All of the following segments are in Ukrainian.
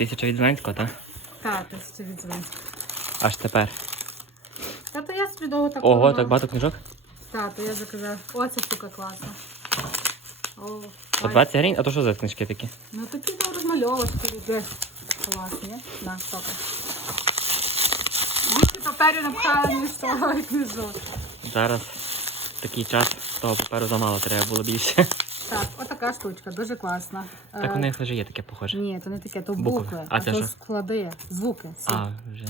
Тисяча від Зеленського, так? Так, тисяча від Зеленського. Аж тепер. Та то я собі довго так Ого, так багато книжок? Так, то я заказала. О, ця штука класна. О, По 20 гривень, а то що за книжки такі? Ну такі там розмальовочки. Де? Класні. На, супер. Більше паперу напхали, ніж того книжок. Зараз такий час, того паперу замало, треба було більше. Так, отака штучка, дуже класна. Так Е, у них вже є таке похоже. Ні, то не таке, то Букви. букви. А це то що? склади, звуки. А, вже.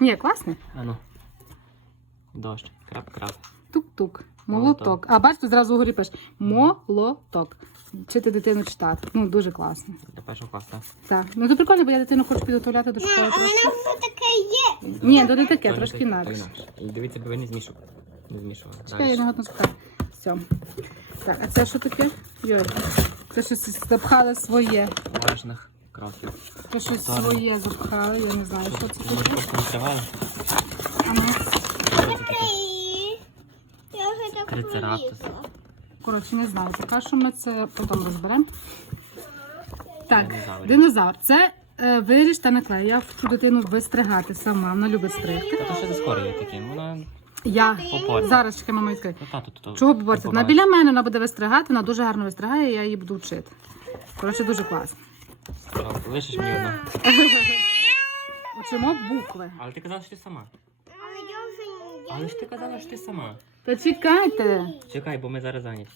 Ні, класний. А ну. Дощ. Крап-крап. Тук-тук. Молоток. А бачите, зразу вгорі пиш. Молоток. Вчити дитину читати. Ну, дуже класно. Для першого класу, так? Так. Ну то прикольно, бо я дитину хочу підготовляти до школи. А в мене таке є. Ні, то не таке, трошки інакше. І дивіться, бо ви не змішували. Не змішували. Чекай, я готова спитати. Все. Так, а це що таке? Йой. Це щось запхали своє. Важних кроків. Це щось Так. своє запхали, я не знаю, що це таке. просто не? А Що це таке? Ей, Я вже так Трицераптус. полізла. коротше, не знаю. Поки що ми це потім розберемо. Так, Динозавр. динозавр. Це е, виріж та наклей. Я вчу дитину вистригати сама. Вона любить стригти. Та то ще за скоро є такі. Вона Я зараз чекай, мама тату, Чого поборця? Вона біля мене вона буде вистригати, вона дуже гарно вистригає, я її буду вчити. Коротше, дуже класно. Лишиш мені одна. Учимо букви. Але ти казала, що ти сама. Але я вже Але ж ти казала, що ти сама. Та чекайте. Чекай, бо ми зараз зайняті.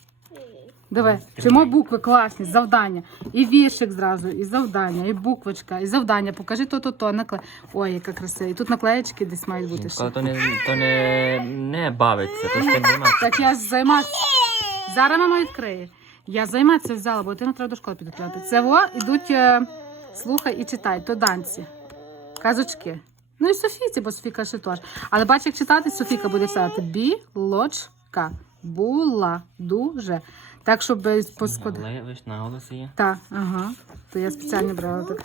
Давай, вчимо букви класні, завдання. І віршик зразу, і завдання, і буквочка, і завдання. Покажи то, то, накле. Ой, яка красива. І тут наклеєчки десь мають бути ще. То не, то не, не бавиться, то ж ти. Так я ж займатися. Зараз мама відкриє. Я займатися взяла, бо дитину треба до школи підготувати. Це во ідуть е, слухай і читай, то данці. Казочки. Ну і Софійці, бо Софіка ще теж. Але бач, як читати, Софіка буде писати білочка. Була дуже. Так, щоб без поскод... Левиш, наголоси є. Так, ага. То я спеціально брала так.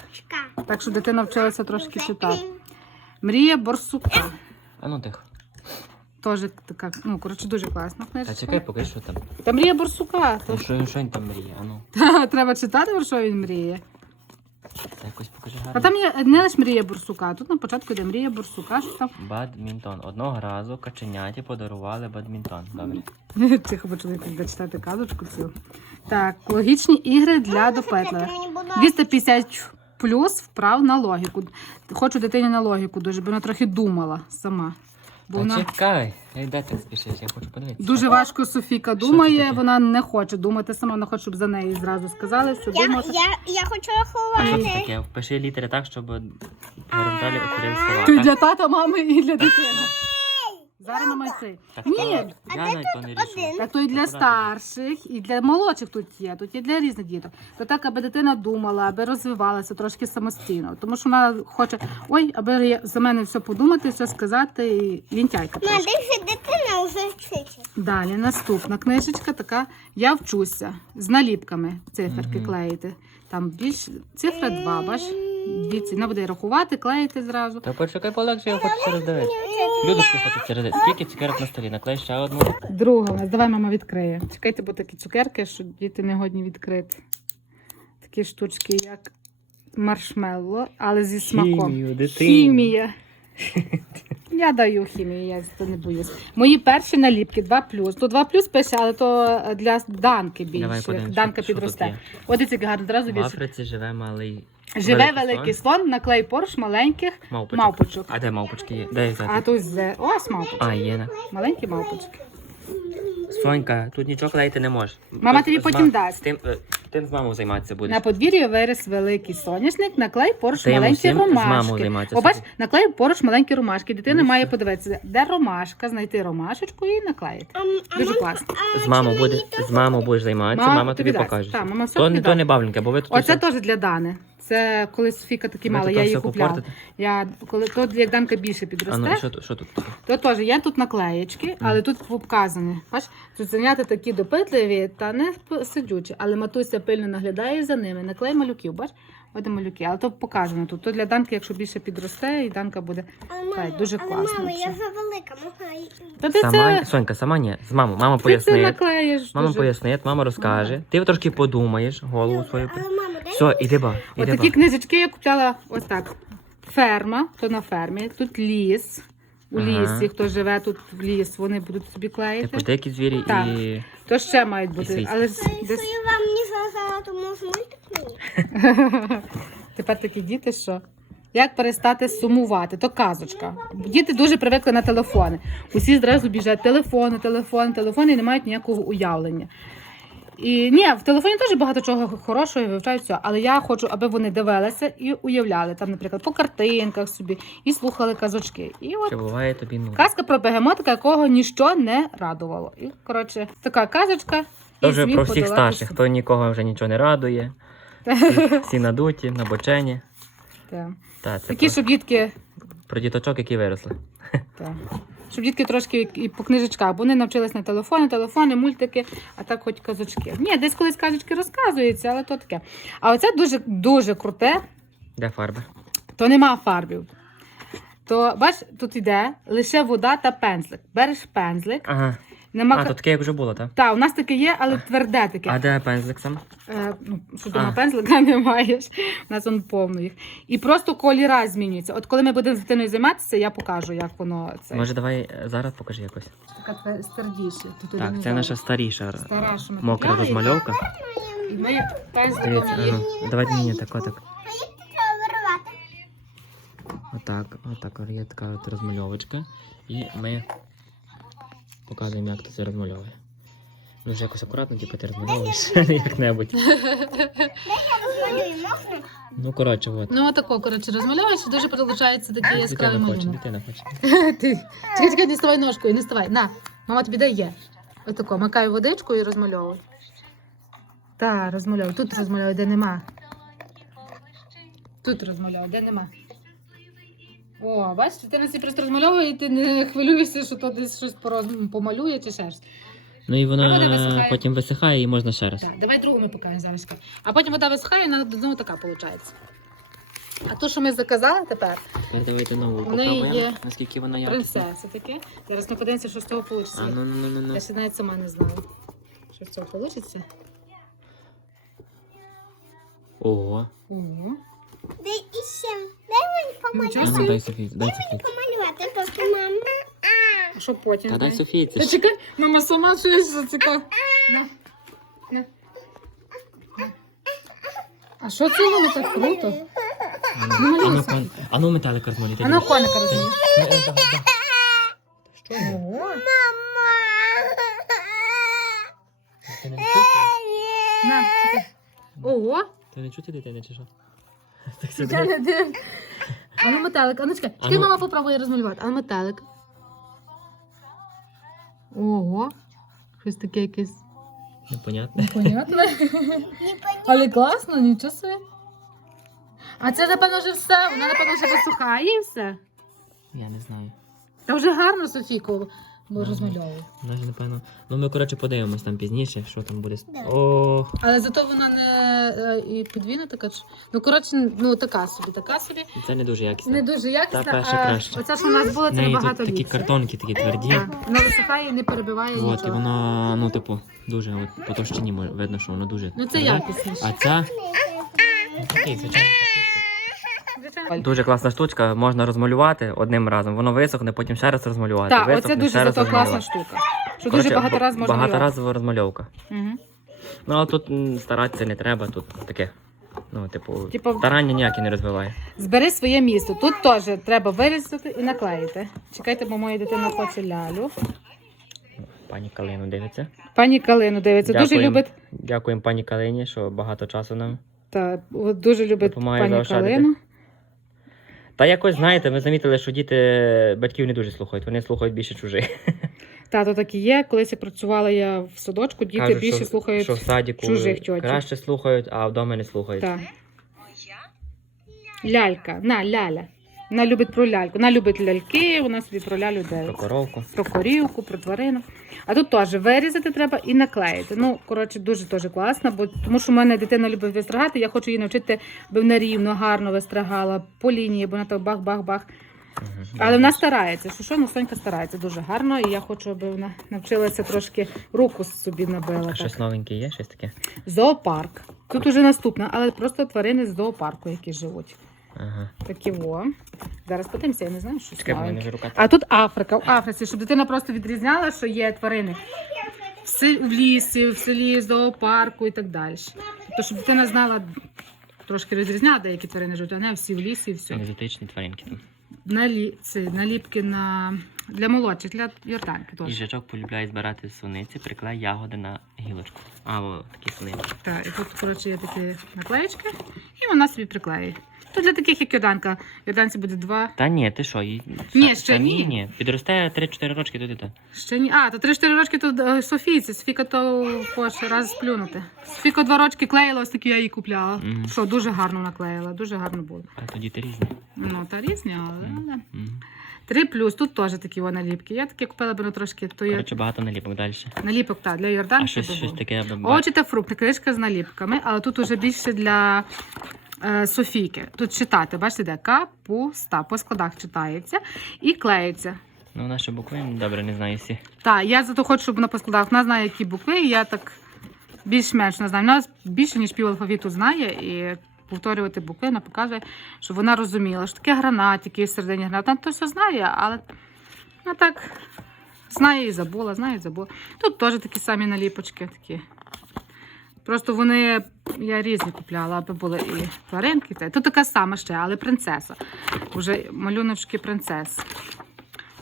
Так, щоб дитина вчилася трошки читати. Мрія борсука. А ну тихо. Теж така, ну, коротше, дуже класна Та книжка. чекай, поки що там. Та мрія борсука. То... що, що він там мріє? А ну, Та, Треба читати, про що він мріє. Якось покажи А гарно. там є не лише мрія борсука. Тут на початку йде мрія борсука, що там. Бадмінтон. Одного разу каченяті подарували бадмінтон. Добре. Тихо, бо чоловік буде читати казочку цю. Так, логічні ігри для допитливих. Мені було 250 плюс вправ на логіку. Хочу дитині на логіку дуже, бо вона трохи думала сама. Бо Та вона чекай. Де ти спішиш? Я хочу подивитися. дуже важко Софіка думає, таке? вона не хоче думати сама, вона хоче, щоб за неї зразу сказали, що я, думати. я, я хочу А що це рахувати. таке? Впиши літери так, щоб горизонталі утворили слова. Ти так? для тата, мами і для дитини. Зараз мама цей. Так, Ні, я навіть то не рішив. один? Так то і для старших, і для молодших тут є, тут є для різних діток. То так, аби дитина думала, аби розвивалася трошки самостійно. Тому що вона хоче, ой, аби я- за мене все подумати, все сказати, і лінтяйка. Трошки. дитина вже вчиться. Далі наступна книжечка така. Я вчуся з наліпками циферки Мгм. клеїти. Там більш цифра 2, бач? Ці. Вона буде рахувати, клеїти зразу. Та почекай полегше, я хочу це роздивитися. Людочка хоче це роздивитися. Скільки цукерок на столі? Наклей ще одну. Друга у нас. Давай мама відкриє. Чекайте, бо такі цукерки, що діти не годні відкрити. Такі штучки, як маршмелло, але зі смаком. Хімію. Хімія. Я даю хімію, я це не боюсь. Мої перші наліпки 2 То 2 пише, але то для данки Давай більше. Данка що- що тут підросте. є. От і гарно, одразу В більше. Африці живе малий Живе великий великий слон, наклей порш маленьких мавпочок. мавпочок. А де мавпочки є? Де їх А взяти? тут зе. Ось мавпочки. А, є. на. Маленькі мавпочки. Сонька, тут нічого клеїти не можеш. Мама Тут тобі з потім ма- дасть. З тим, е, тим з мамою займатися будеш. На подвір'ї виріс великий соняшник, наклей поруч Та йому маленькі всім з мамою ромашки. займатися, О, бач, наклей поруч маленькі ромашки. Дитина має подивитися, де ромашка, знайти ромашечку і наклеїти. Дуже класно. З мамою буде, з мамою будеш займатися, Мама мама, тобі тобі дасть. покаже. Так, мама все то, тобі не- то дасть. не бавленьке, бо ви тут Оце теж для Дани. Це коли Софіка такі мала, я її купляла. Я коли то як Данка більше А ну, що, що тут таке? то теж є тут наклеєчки, але тут вказані. Бач, тут заняти такі допитливі та не сидючі, але матуся пильно наглядає за ними. Наклей малюків, бач? От малюки, але то показано тут. То для Данки, якщо більше підросте, і Данка буде. А, мамо, дуже але, класно Мамо, я взагалі. вже велика, можна і... Та ти Сама, це, Сонька, сама ні. З мамою. Мама ти це пояснить. наклеїш. Мама дуже. пояснить, мама розкаже. Ти трошки подумаєш, голову свою. Але, Все, іди ба, іди такі ба. книжечки я купляла ось так. Ферма, то на фермі, тут ліс. У Ага. лісі, хто живе тут в ліс, вони будуть собі клеїти. Типу дикі звірі Так. і. То ще мають бути. свійські. Але ж Якщо десь я вам не сказала, то може мультик мені? тепер такі діти, що як перестати сумувати? То казочка. Діти дуже привикли на телефони. Усі зразу біжать телефони, телефони, телефони і не мають ніякого уявлення. І ні, в телефоні теж багато чого хорошого і вивчають все, але я хочу, аби вони дивилися і уявляли там, наприклад, по картинках собі і слухали казочки. І от Чи буває тобі ну? казка про бегемотика, якого ніщо не радувало. І коротше, така казочка. Зміг про всіх старших, хто нікого вже нічого не радує. Всі, всі надуті, набочені. Так. Та, це Такі, про, щоб дітки про діточок, які виросли. Так. Щоб дітки трошки і по книжечках, бо вони навчились на телефони, телефони, мультики, а так хоч казочки. Ні, десь колись казочки розказуються, але то таке. А оце дуже дуже круте, Де фарби? то нема фарбів. То бач, тут йде лише вода та пензлик. Береш пензлик, Ага. нема А, то таке як вже було, так? Та, у нас таке є, але тверде таке. А де пензлик сам? Е, ну, що дома пензлика не маєш. У нас он повно їх. І просто кольора змінюються. От коли ми будемо з дитиною займатися, я покажу, як воно це. Може, давай е, зараз покажи якось. Така. Тут Так, це наша старіша Стара, що ми мокра купляли. розмальовка. І ми пензликом Дивіться, її. давай мені так, отак. Отак, отак є така от розмальовочка. І ми показуємо, як ти це розмальовує. Ну, вже якось акуратно, типу, ти розмальовуєш як-небудь. Ну, коротше, от. Ну, отако, коротше, розмальовуєш, і дуже получається такий яскравий Дитина хоче, малюнок. дитина хоче. Ти, чекай, чекай, не ставай ножкою, не ставай. На, мама тобі дає. Отако, макай водичку і розмальовуй. Так, розмальовуй. Тут розмальовуй, де нема. Тут розмальовуй, де нема. О, бачиш, ти собі просто розмальовує, і ти не хвилюєшся, що то десь щось пороз- помалює чи ще щось. Ну і вода вона висихає. потім висихає і можна ще раз. Так, давай другу ми покажемо зараз. А потім вода висихає, і вона знову така виходить. А ту, що ми заказали тепер, Тепер давайте нову В неї попробуємо, наскільки вона якісна. принцеса таке. Зараз ми подивимося, що з того вийде. А, ну, ну, ну, ну, ну. Я ще навіть сама не знала, що з цього вийде. Ого. Дай іще. Дай мені Нічого собі. дай дай помалювати, то мама. А що потім? Та дай це Та чекай, мама сама щось зацікав. На. На. На. А що це воно так круто? А ну, ну, кон- А ну металик. А ну коника. Ну, о. Що є? Ого. Ти не чути? На, чекай. Ого. Ти не чути дитини чи що? Так Я сюди. не див. А ну метелик, а ну чекай. Чекай, ну. мама попробує розмалювати. А ну метелик. Ого. Щось таке якесь. Непонятно. Непонятно. Але класно, нічого собі. А це, напевно, вже все. Вона, напевно, вже висухає і все. Я не знаю. Та вже гарно Софійко Ну, розмальовує. Вона ж напевно. Ну ми коротше подивимось там пізніше, що там буде. Да. О, Але зато вона не е, і подвійна така. ж. Ну, коротше, ну така собі, така собі. це не дуже якісно. Не дуже якісна. Та перша а краще. Оця, що у нас була, В це неї тут набагато такі ліпше. картонки такі тверді. Так, Вона висихає і не перебиває От, і нічого. воно, ну, типу, дуже от, по товщині видно, що воно дуже. Ну це тверде. якісніше. А ця. Такий, звичайно. Звичайно. Дуже класна штучка, можна розмалювати одним разом. Воно висохне, потім ще раз розмалювати. Так, висохне, оце дуже раз зато класна розмалювати. штука. Що Коротше, дуже багато б- разів можна. Багаторазова розмальовка. Угу. Ну, але тут м, старатися не треба, тут таке. Ну, типу, Типу- старання ніяке не розвиває. Збери своє місто. Тут теж треба вирізати і наклеїти. Чекайте, бо моя дитина хоче лялю. Пані Калину дивиться. Пані Калину дивиться, дуже Дякуємо. любить. Дякуємо пані Калині, що багато часу нам. Та от дуже любить Допомагає пані заощадити. Калину. Та якось, знаєте, ми замітили, що діти батьків не дуже слухають, вони слухають більше чужих. Та, то так і є. Колись я працювала я в садочку, діти Кажуть, більше що, слухають. що в садіку чужих тьотів. краще слухають, а вдома не слухають. Так. Лялька, на, ляля. Вона любить про ляльку. Вона любить ляльки, вона собі про лялю Про дивиться. коровку. Про корівку, про тварину. А тут теж вирізати треба і наклеїти. Ну, коротше, дуже теж класно, бо тому що в мене дитина любить вистригати, я хочу її навчити, аби вона рівно, гарно вистригала по лінії, бо вона так бах-бах-бах. Мгм. Але вона старається. Що що, ну Сонька старається дуже гарно, і я хочу, аби вона навчилася трошки руку собі набила. А Так. щось новеньке є, щось таке? Зоопарк. Тут уже наступне, але просто тварини з зоопарку, які живуть. Ага. Такі во. Зараз подивимося, я не знаю, що Чекай, мене вже рука. А тут Африка. В Африці, щоб дитина просто відрізняла, що є тварини в, лісі, в селі, зоопарку і так далі. Тобто, щоб дитина знала трошки розрізняла, деякі тварини живуть, а не всі в лісі і все. Екзотичні тваринки там. Налі... Це, наліпки на... для молодших, для Йорданки теж. Їжачок полюбляє збирати суниці, приклей ягоди на гілочку. А, о, такі суниці. Так, і тут, коротше, є такі наклеєчки, і вона собі приклеює. То для таких, як Йорданка, Йорданці буде два. Та ні, ти що? їй- Ні, ще самі ні. ні. Підросте 3-4 рочки туди. то Ще ні. А, то 3-4 рочки тут е, Софійці. Софіка то хоче раз сплюнути. Софіка два рочки клеїла, ось такі я її купляла. Мгм. Що, дуже гарно наклеїла, дуже гарно було. А то діти різні. Ну, та різні, але. але. Мгм. Три плюс, тут теж такі о, наліпки. Я такі купила б ну, трошки, то є Коротше, багато наліпок далі. наліпок, так, для А Йорданки. щось, щось було. таке Овочі та фрукти, книжка з наліпками, але тут уже більше для Софійки. Тут читати, бачите, де капуста. По складах читається і клеїться. Ну, наші букви добре не знаю всі. Так, я зато хочу, щоб вона по складах. Вона знає, які букви, і я так більш-менш вона знаю. Вона більше, ніж пів алфавіту знає, і повторювати букви вона показує, щоб вона розуміла, що таке гранат, який всередині гранат. Вона то все знає, але вона так знає і забула, знає і забула. Тут теж такі самі наліпочки. такі. Просто вони, я різні купляла, аби були і тваринки. та- Тут така сама ще, але принцеса. Уже малюночки принцес.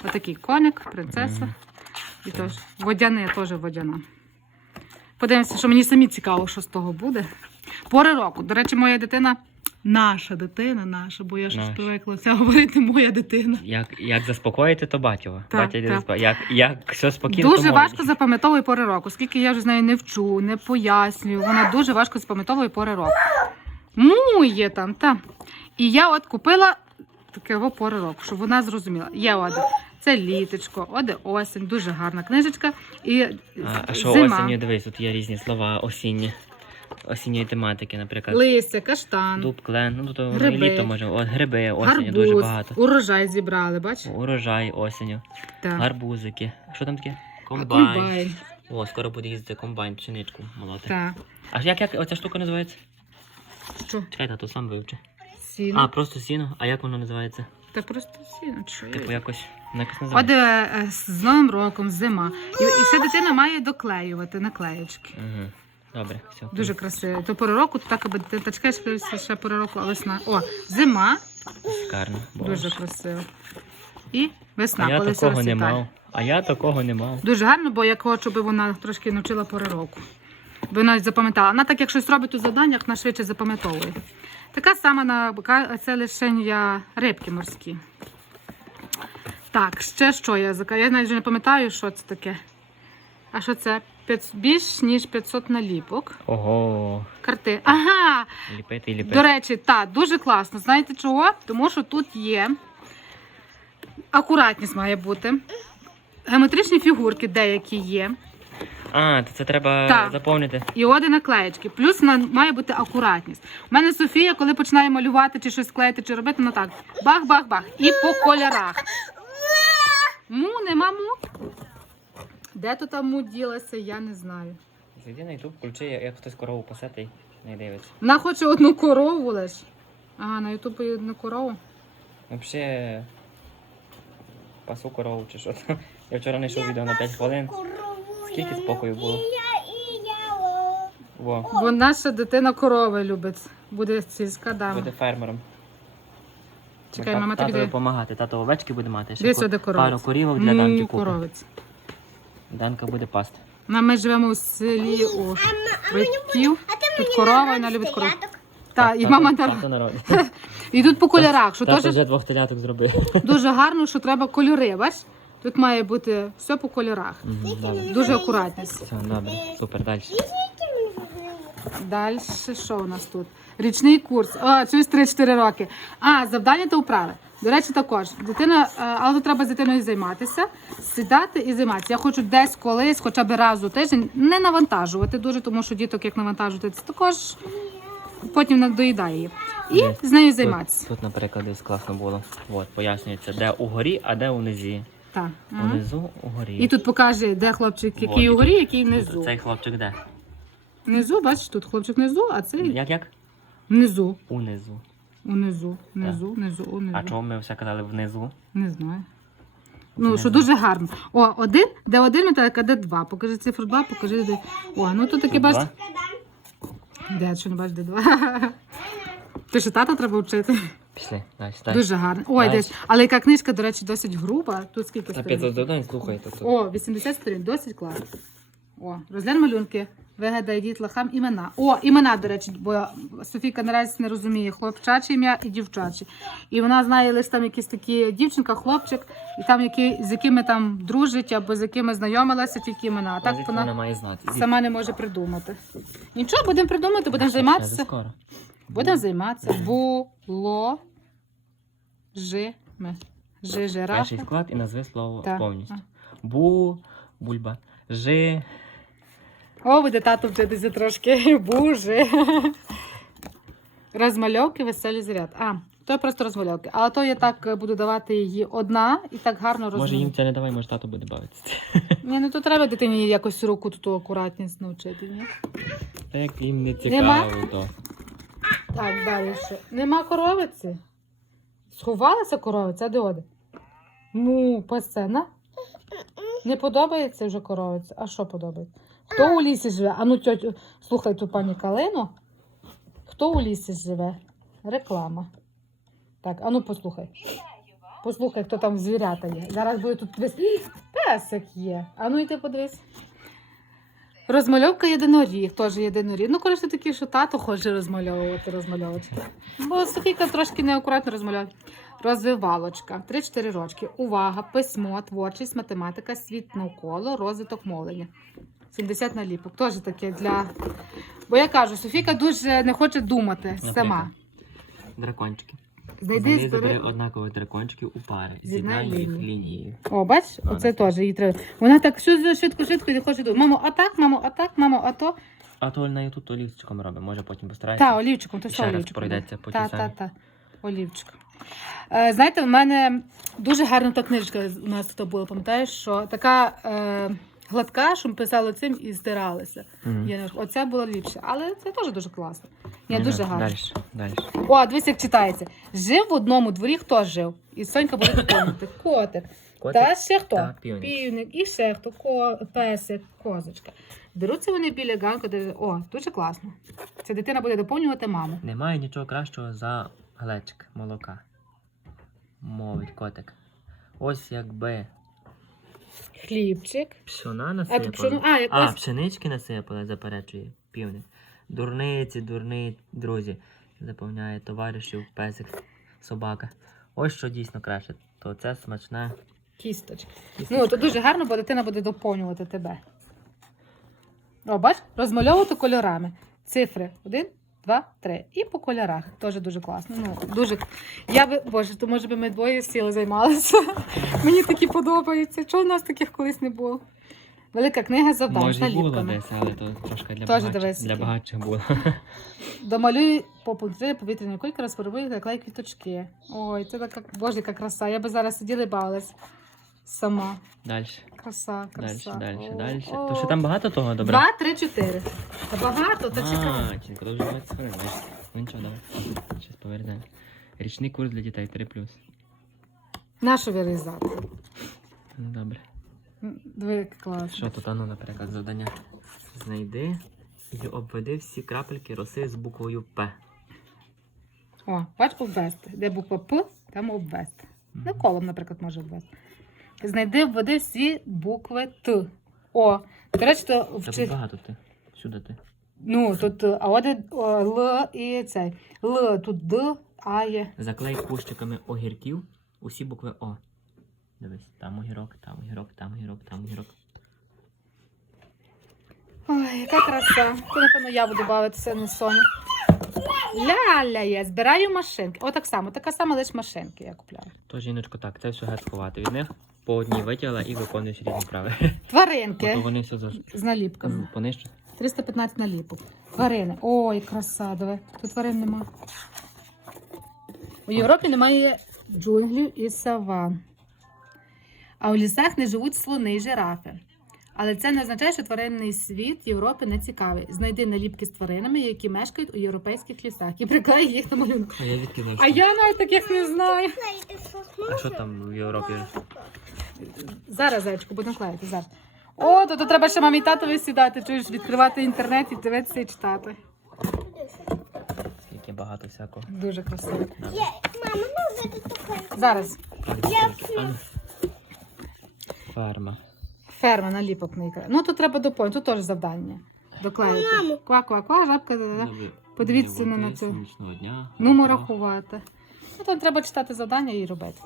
Отакий коник, принцеса. І теж водяне, теж водяна. Подивимося, що мені самі цікаво, що з того буде. Пори року. До речі, моя дитина, наша дитина, наша, бо я щось Наша. привиклася говорити моя дитина. Як, як заспокоїти, то батьова. Так, Батя йде так. Як, як все спокійно, Дуже важко запам'ятовує пори року, скільки я вже з нею не вчу, не пояснюю. Вона дуже важко запам'ятовує пори року. Му є там, та. І я от купила такого пори року, щоб вона зрозуміла. Є оде. Це літочко, оде осінь, дуже гарна книжечка. І А, а що зима. осінню, дивись, тут є різні слова осінні. Осінньої тематики, наприклад. Листя, каштан, Дуб, клен, ну воно і Гриби. літо може. От гриби осінню дуже багато. урожай зібрали, бач? Урожай осінню. Так. Гарбузики. Що там таке? Комбайн. Комбайн. О, скоро буде їздити комбайн, пшеничку молоти. Так. А як, як оця штука називається? Що? Чекай, тато сам вивчи. Сіно. А, просто сіно. А як воно називається? Та просто сіно. чи Що Типу є? якось воно якось От називається. е, е, з Новим роком, зима. І, і ще дитина має доклеювати наклеєчки. Угу. Добре, все. Дуже красиво. То пори року, то так, аби дитина та ще пори року, а весна. О, зима, Шикарно. Боже. дуже красиво. І весна, А я коли такого не мав. А я такого не мав. Дуже гарно, бо я хочу, щоб вона трошки навчила пори року. Би навіть запам'ятала. Вона так, як щось робить у завданнях, вона швидше запам'ятовує. Така сама на це лише я рибки морські. Так, ще що я Я навіть вже не пам'ятаю, що це таке. А що це? Більш ніж 500 наліпок. Ого. Карти. Ага! Ліпити і ліпити. До речі, так, дуже класно. Знаєте чого? Тому що тут є акуратність має бути. Геометричні фігурки деякі є. А, то це треба Так. заповнити. І оди наклеєчки. Плюс на- має бути акуратність. У мене Софія, коли починає малювати чи щось клеїти, чи робити, вона так. Бах-бах-бах. І по кольорах. Му, нема му. Де то там ділася, я не знаю. Зайди на YouTube, включи, як хтось корову пасе, та й не дивиться. Вона хоче одну корову лиш. Ага, на Ютубі одну корову. Взагалі, пасу корову чи що там. Я вчора знайшов відео на 5 хвилин. Скільки спокою було? І і. Во, Бо наша дитина корови любить. Буде сільська дама. буде фермером. Чекай, мама тобі Тато допомагати. Тато овечки буде мати. Ще Дивись, ко- сюди коровець. пару корівок для коровець. Данка буде пасти. На, ми живемо у селі у батьків. А ти Тут мені корова, вона любить коров. теляток? Та, і мама тато нар... народить. І тут по кольорах, що Тато теж вже двох теляток зробив. дуже гарно, що треба кольори. Бач? Тут має бути все по кольорах. Мгм, Добре. Дуже акуратність. Все, добре. Супер, далі. Далі що у нас тут? Річний курс. А, щось 3-4 роки. А, завдання та вправи. До речі, також дитина, е, але тут треба з дитиною займатися, сідати і займатися. Я хочу десь колись, хоча б раз у тиждень, не навантажувати дуже, тому що діток як навантажувати, це також потім надоїдає її. і Десь. з нею займатися. тут, наприклад, десь класно було. От, пояснюється, де угорі, а де унизі. Так. Унизу, угорі. І тут покаже, де хлопчик, який і угорі, тут- який внизу. Цей хлопчик де? Внизу, бачиш, тут хлопчик внизу, а цей Як як? внизу. Унизу. Унизу, внизу, внизу, унизу. А чому ми все казали внизу? Не знаю. Ну, що дуже гарно. О, один, де один металик, а де два. Покажи цифру два, покажи де. О, ну тут таке бачиш. Де, що не бачиш, де два. Ти що тата треба вчити? Пішли, далі, далі. Дуже гарно. Ой, десь. Але яка книжка, до речі, досить груба. Тут скільки сторін? 500 завдань, слухайте. О, 80 сторін, досить класно. О, розглянь малюнки. Вигадай дітлахам імена. О, імена, до речі, бо Софійка наразі не розуміє хлопчаче ім'я і дівчаче. І вона знає лише там якісь такі дівчинка, хлопчик, і там які, з якими там дружить або з якими знайомилася, тільки імена. А так вона вона має знати. сама не може придумати. Нічого, будемо придумати, будемо займатися. Будемо займатися. Було жиме. Жи жирафа. Перший вклад і назви слово Так. повністю. Бу, бульба, жи. О, буде тато вчитися трошки. Боже. Розмальовки, веселі заряд. А, то просто розмальовки. Але то я так е, буду давати її одна і так гарно Може їм це не давай, може тато буде бавитися. Ні, ну то треба дитині якось руку тут акуратність навчити. Ні? Та як їм не Нема? то. Так, далі що? Нема коровиці? Сховалася коровиця, а де оде? Ну, пасена. Не подобається вже коровиця. А що подобається? Хто у лісі живе? А ну, тьотю, слухай ту пані Калину. Хто у лісі живе? Реклама. Так, а ну послухай. Послухай, хто там звірята є. Зараз буде тут. Ій, Песик є. А ну йди подивись. Розмальовка єдиноріг, теж єдиноріг. Ну, коротше, такі, що тато хоче розмальовувати розмальовочки. Бо Софійка трошки неакуратно розмальовує. Розвивалочка. 3-4 рочки. Увага, письмо, творчість, математика, світ навколо, розвиток мовлення. 70 наліпок. Теж таке для. Бо я кажу, Софійка дуже не хоче думати сама. Дракончики. Знайди Знайди збери. однакових дракончиків у пари. З'єднай З'єднай їх лінії. лінією. О, бач, оце теж їй треба. Вона так швидко, швидко і не хоче думати. Мамо, а так, мамо, а так, мамо, а то. А то на ютуб олівчиком робимо, може потім постараєшся. Та, олівчиком, то все ще раз олівчиком. пройдеться по тій Та, самій. та. Олівчиком. Е, знаєте, в мене дуже гарна та книжка у нас тут була, пам'ятаєш, що така е, гладка, що ми писали цим і здиралися. Мгм. Я не- Оця була ліпша, але це теж дуже класно. Я дуже гарно. Далі, далі. О, дивись, як читається. Жив в одному дворі, хто жив? І Сонька буде доповнити. Котик. Та ще хто? Так, півник. Півник. І ще хто? Ко... Песик, козочка. Беруться вони біля ганку, де. О, дуже класно. Ця дитина буде доповнювати маму. Немає нічого кращого за глечик молока. Мовить котик. Ось якби Хлібчик. пшона А, насипали. тут а, як а, пшенички насипали, заперечує півник. Дурниці, дурни, друзі. Заповняє товаришів, песик, собака. Ось що дійсно краще. То це смачне. Кісточка. Ну, то дуже гарно, бо дитина буде доповнювати тебе. О, бач, розмальовувати кольорами. Цифри. Один, два, три. І по кольорах. Теж дуже класно. Ну, дуже... Я би, боже, то може би ми двоє сіли займалися. Мені такі подобаються. Чого в нас таких колись не було? Велика книга завдань Може і було десь, але то трошки для, Теж багатших, для багатших було. Домалюй по пункти повітряні кульки, розфарбуй наклей квіточки. Ой, це така, боже, яка краса. Я би зараз сиділа і бавилась сама. Далі, Краса, далі, краса. далі, О, далі. о. То ще там багато того добре? Два, три, чотири. Та багато, та чекай. А, тільки то вже 20 хвилин. Ну нічого, давай. Зараз повернемо. Річний курс для дітей 3+. плюс. Нашу вирізати. Ну добре. Диви, як класно. Що тут, ану, наприклад, завдання? Знайди і обведи всі крапельки роси з буквою П. О, бач, обвести. Де буква П, там обвести. Ну, колом, наприклад, може обвести. Знайди, введи всі букви Т. О, до речі, то Та тут багато ти. Сюди ти. Ну, тут, е, а от е, Л і цей. Л, тут Д, А є. Заклей кущиками огірків усі букви О. Дивись, там огірок, там огірок, там огірок, там огірок. Ой, яка краса. Це, напевно, я буду бавитися, не Соня. Ля-ля, я збираю машинки. О, так само, така сама лише машинки я купляю. То, жіночко, так, це все геть сховати від них. По одній витягла і виконуєш різні вправи. Тваринки Ото вони все за з наліпками. понищать. 315 наліпок. Тварини. Ой, краса, диви. Тут тварин нема. У Європі немає джунглів і саван. А у лісах не живуть слони і жирафи. Але це не означає, що тваринний світ Європи не цікавий. Знайди наліпки з тваринами, які мешкають у європейських лісах, і приклей їх на малюнок. А я. А я навіть таких не знаю. А що там в Європі? Зараз, зайчику, будемо клеїти зараз. О, то, то треба ще мамі і татові сідати, чуєш, відкривати інтернет і дивитися і читати. Скільки багато всякого. Дуже красиво. Мама, ну таке? Зараз Я. Ферма. ферма наліпок не. Ну тут треба доповнити, тут теж завдання. Доклеїти. Ква-ква-ква, жабка. Подивіться на- на цю. Нуму рахувати. Ну там треба читати завдання і робити.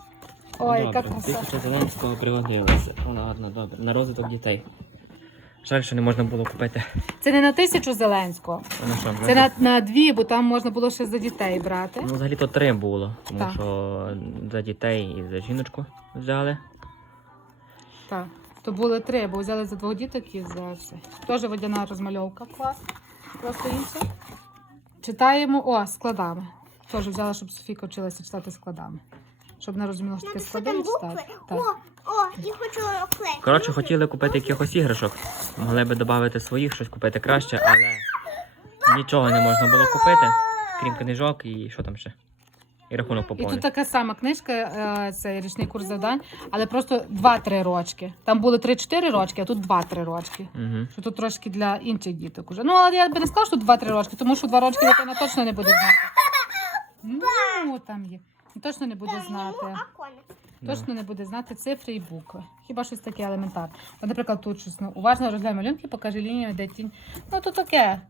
Ой, яка краса. Тисяча Зеленського пригодилася. Ладно, добре. На розвиток дітей. Жаль, що не можна було купити. Це не на тисячу Зеленського, Ну що, це на, на дві, бо там можна було ще за дітей брати. Ну, взагалі то три було, тому Так. що за дітей і за жіночку взяли. Так. То були три, бо взяли за двох діток і за це. Теж водяна розмальовка клас. Просто інша. Читаємо, о, складами. Теж взяла, щоб Софійка вчилася читати складами. Щоб не розуміла, що там читати. букви? Так. О, о, я хочу клей. Коротше, хотіли купити якихось іграшок. Могли би додати своїх, щось купити краще, але нічого не можна було купити, крім книжок і що там ще. І рахунок І тут така сама книжка, е, це річний курс завдань, але просто 2-3 рочки. Там були 3-4 рочки, а тут 2-3 рочки. Угу. Що тут трошки для інших діток уже. Ну, але я би не сказала, що тут 2-3 рочки, тому що 2 рочки дитина точно не буде знати. Ну, там є. Точно не буде знати. Точно не буде знати цифри і букви. Хіба щось таке елементарне. От, наприклад, тут щось ну, уважно розглядай малюнки, покажи лінію, де тінь. Ну, то таке.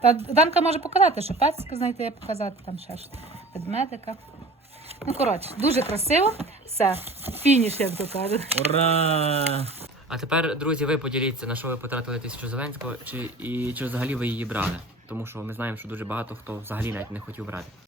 Та Данка може показати, що песика знайти, показати там ще щось. Ведмедика. Ну, коротше, дуже красиво. Все, фініш, як то кажуть. Ура! А тепер, друзі, ви поділіться, на що ви потратили тисячу Зеленського, чи, і чи взагалі ви її брали. Тому що ми знаємо, що дуже багато хто взагалі навіть не хотів брати.